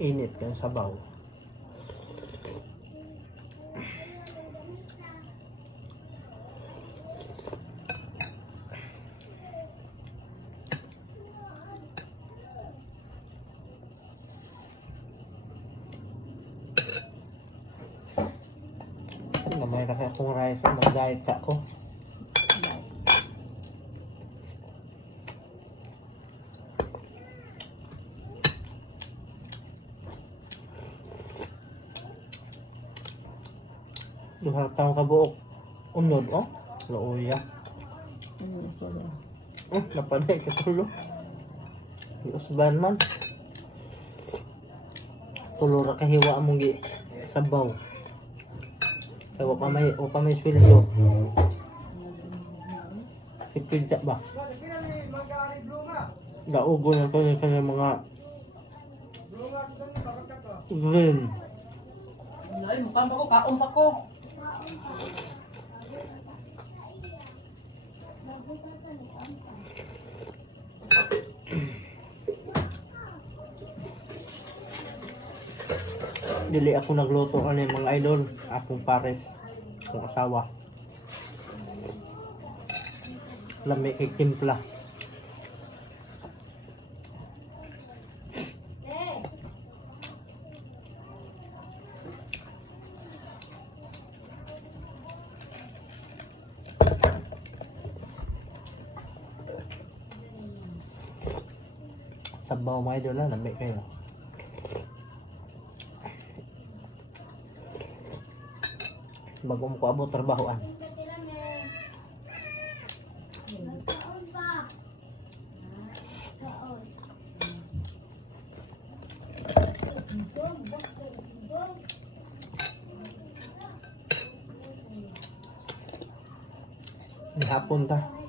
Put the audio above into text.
Init ng sabaw. May na akong rice, mag-diet ako. Duha taong kabuok. Unod, oh. Looya. Napaday ka tulo. Usban man. Tulo ra kahiwa mong gi sabaw. Kaya wa pa may sweldo. Sipidya ba? Daugo na to yung kanyang mga green. Ay, mukhang pa ko, kaon pa ko. Dili ako nagluto ano yung mga idol. Akong pares. Akong asawa. Lami kay timpla. Sabaw mga idol na. Lami kayo. Bago mo ko abot trabahoan. Hapon ta.